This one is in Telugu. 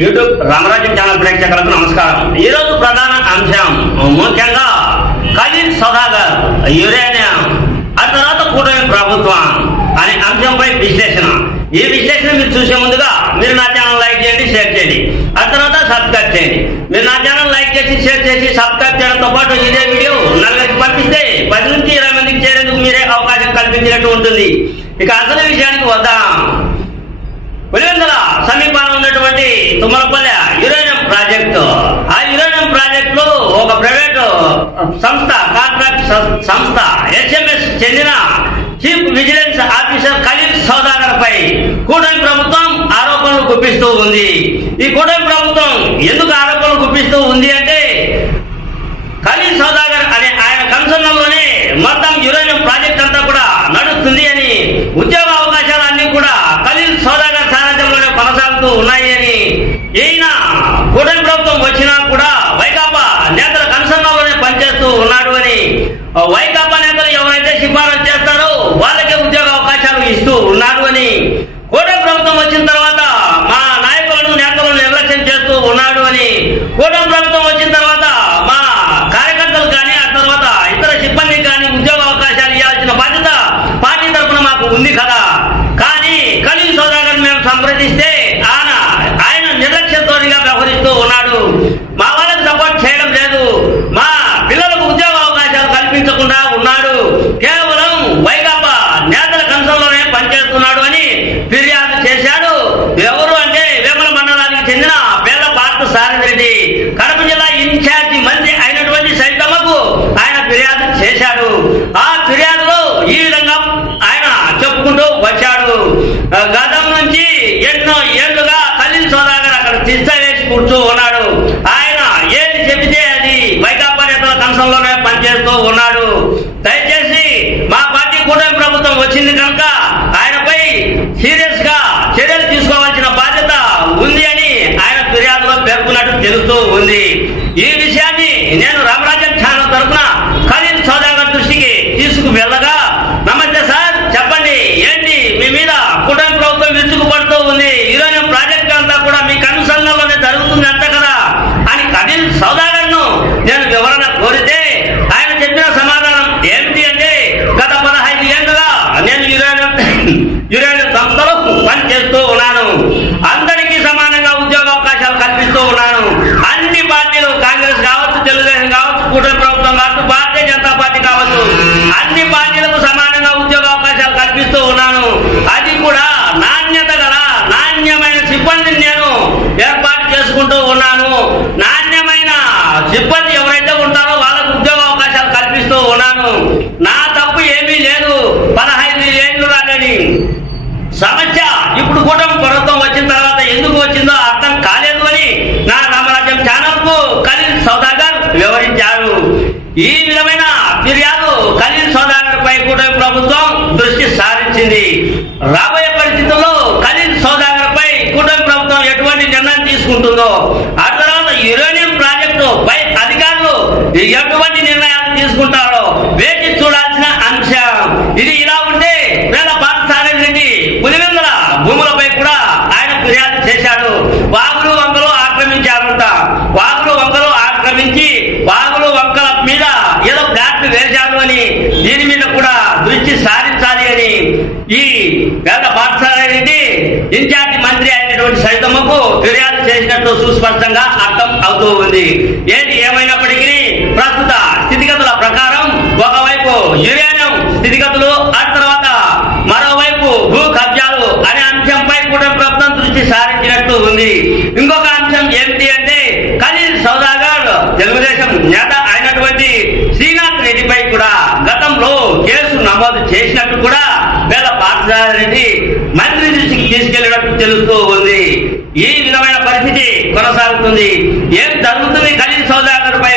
యూట్యూబ్ రామరాజు ఛానల్ ప్రేక్షకులకు నమస్కారం. ఈ రోజు ప్రధాన అంశం ముఖ్యంగా ఖలీల్ సదాగర్ యురేనియం ఆ తర్వాత కూటమి ప్రభుత్వం అనే అంశంపై విశ్లేషణ. ఈ విశ్లేషణ మీరు చూసే ముందుగా మీరు నా ఛానల్ లైక్ చేయండి షేర్ చేయండి. ఆ తర్వాత సబ్స్క్రైబ్ చేయండి. మీరు నా ఛానల్ లైక్ చేసి షేర్ చేసి సబ్స్క్రైబ్ చేయడంతో పాటు ఇదే వీడియో నలుగురికి పంపిస్తే పది నుంచి ఇరవై మందికి చేరేందుకు మీరే అవకాశం కల్పించినట్టు ఉంటుంది. ఇక అసలు విషయానికి వద్దాం పులివెందుల సమీపంలో ఉన్నటువంటి తుమ్మలపల్లె యురేనియం ప్రాజెక్టు ఆ యురేనియం ప్రాజెక్టు ఒక ప్రైవేటు సంస్థ కాంట్రాక్ట్ సంస్థ హెచ్ఎంఎస్ చెందిన chief vigilance officer Khalil Saudagar పై కూటమి ప్రభుత్వం ఆరోపణలు గుప్పిస్తూ ఉంది. ఈ కూటమి ప్రభుత్వం ఎందుకు ఆరోపణలు గుప్పిస్తూ ఉంది అంటే ఖలీల్ సౌదాగర్ అనే ఆయన కన్సర్న్లోనే మొత్తం యురేనియం ప్రాజెక్ట్ అంతా కూడా నడుస్తుంది అని ఉద్యోగ అవకాశాలు అన్ని కూడా ఖలీల్ సౌదాగర్ సారథ్యంలోనే కొనసాగుతూ ఉన్నాయి అని ఈయన కూటమి ప్రభుత్వం వచ్చినా కూడా వైకాపా నేతల కన్సర్న్లోనే పనిచేస్తూ ఉన్నాడు అని ఆ వైకాపా నేతలు ఎవరైతే సిఫారసు చేస్తారో వాళ్ళకే ఉద్యోగ అవకాశాలు ఇస్తూ ఉన్నాడు అని కూటమి ప్రభుత్వం వచ్చిన తర్వాత మా నాయకులను నేతలను నిర్లక్ష్యం చేస్తూ ఉన్నాడు అని కూటమి ప్రభుత్వం వచ్చిన తర్వాత మా కార్యకర్తలు కానీ ఆ తర్వాత ఇతర సిబ్బందికి కానీ ఉద్యోగ అవకాశాలు ఇవ్వాల్సిన బాధ్యత పార్టీ తరఫున మాకు ఉంది కదా కానీ ఖలీల్ సోదాగర్ మేము సంప్రదిస్తే ఆయన ఆయన నిర్లక్ష్యంతోనిగా వ్యవహరిస్తూ ఉన్నాడు మా వాళ్ళకి సపోర్ట్ చేయడం లేదు మా పిల్లలకు ఉద్యోగ అవకాశాలు కల్పించకుండా ఉన్నాడు కేవలం వైకాపా నేతల కంచంలోనే పనిచేస్తున్నాడు అని ఫిర్యాదు చేశాడు ఎవరు అంటే వేముల మండలానికి చెందిన పేద పార్త సారథిరెడ్డి కడప జిల్లా ఇన్ఛార్జి మంత్రి అయినటువంటి సైతమ్మకు ఆయన ఫిర్యాదు చేశాడు ఆ ఫిర్యాదులో ఈ విధంగా ఆయన చెప్పుకుంటూ వచ్చాడు ఆ, గతం నుంచి ఎన్నో ఏళ్ళుగా ఖలీల్ సోదాగర్ అక్కడ తిష్ట వేసి కూర్చో ఉన్నాడు. ఆయన ఏది చెబితే అది వైకాపా నేతల కంచంలోనే పనిచేస్తూ ఉన్నాడు. దయచేసి మా పార్టీ కూటమి ప్రభుత్వం వచ్చింది కనుక ఆయనపై సీరియస్గా చర్యలు తీసుకోవాల్సిన బాధ్యత ఉంది అని ఆయన ఫిర్యాదులో పేర్కొన్నట్టు తెలుస్తూ ఉంది. ఈ విషయాన్ని నేను రామరాజ్యం ఛానల్ తరఫున ఖలీల్ సోదాగర్ దృష్టికి తీసుకు వెళ్ళగా నమస్తే సార్ చెప్పండి ఏంటి మీ మీద కూటమి ప్రభుత్వం విరుచుకుపడుతూ ఉంది యురేనియం ప్రాజెక్ట్ అంతా కూడా మీ కనుసంగంలోనే జరుగుతుంది అంట కదా అని ఖలీల్ సౌదాగర్ను నేను వివరణ కోరితే ఆయన చెప్పిన సమాధానం ఏమిటి అంటే గత పదహైదు ఏళ్ళుగా నేను యురేనియం యురేనియం సంస్థలో పనిచేస్తూ ఉన్నాను అందరికీ సమానంగా ఉద్యోగ అవకాశాలు కల్పిస్తూ ఉన్నాను అన్ని పార్టీలు కాంగ్రెస్ కావచ్చు తెలుగుదేశం కావచ్చు కూటమి ప్రభుత్వం కావచ్చు భారతీయ జనతా పార్టీ కావచ్చు అన్ని పార్టీలకు సమానంగా ఉద్యోగ అవకాశాలు కల్పిస్తూ ఉన్నాను. అది కూడా నాణ్యత గల నాణ్యమైన సిబ్బందిని నేను ఏర్పాటు చేసుకుంటూ ఉన్నాను నాణ్యమైన సిబ్బంది ఎవరైతే ఉంటారో వాళ్ళకు ఉద్యోగ అవకాశాలు కల్పిస్తూ ఉన్నాను నా తప్పు ఏమీ లేదు పదహైదు ఏళ్ళు రాలేని సమస్య ఇప్పుడు కూటమి ప్రభుత్వం వచ్చిన తర్వాత ఎందుకు వచ్చిందో అర్థం కాలేదు అని నా రామరాజ్యం ఛానల్కు ఖలీల్ సౌదాగర్ వివరించారు ఈ విధమైన ఫిర్యాదు ఖలీల్ సోదాగర్పై కూడా ప్రభుత్వం దృష్టి సారించింది. రాబోయే పరిస్థితుల్లో ఖలీల్ సోదాగర్పై కూటమి ప్రభుత్వం ఎటువంటి నిర్ణయం తీసుకుంటుందో ఆ తర్వాత యురేనియం ప్రాజెక్టు పై అధికారులు ఎటువంటి ఈ వేద పాఠశాల రెడ్డి ఇన్ఛార్జి మంత్రి అయినటువంటి సైతమ్మకు ఫిర్యాదు చేసినట్టు సుస్పష్టంగా అర్థం అవుతూ ఉంది. ఏది ఏమైనప్పటికీ ప్రస్తుత స్థితిగతుల ప్రకారం ఒకవైపు యురేనియం స్థితిగతులు ఆ తర్వాత మరోవైపు భూ కబ్జాలు అనే అంశంపై కూడా ప్రభుత్వం దృష్టి సారించినట్టు ఉంది. ఇంకొక అంశం ఏమిటి అంటే ఖలీల్ సౌదాగర్ తెలుగుదేశం నేత అయినటువంటి శ్రీనాథ్ రెడ్డిపై కూడా గతంలో కేసు నమోదు చేసి కూడా వేల పాఠశాల రెడ్డి మంత్రి దృష్టికి తీసుకెళ్ళినట్టు తెలుస్తూ ఉంది ఈ విధమైన పరిస్థితి కొనసాగుతుంది. ఏం జరుగుతుంది? కలిసి సౌదాగర్ పై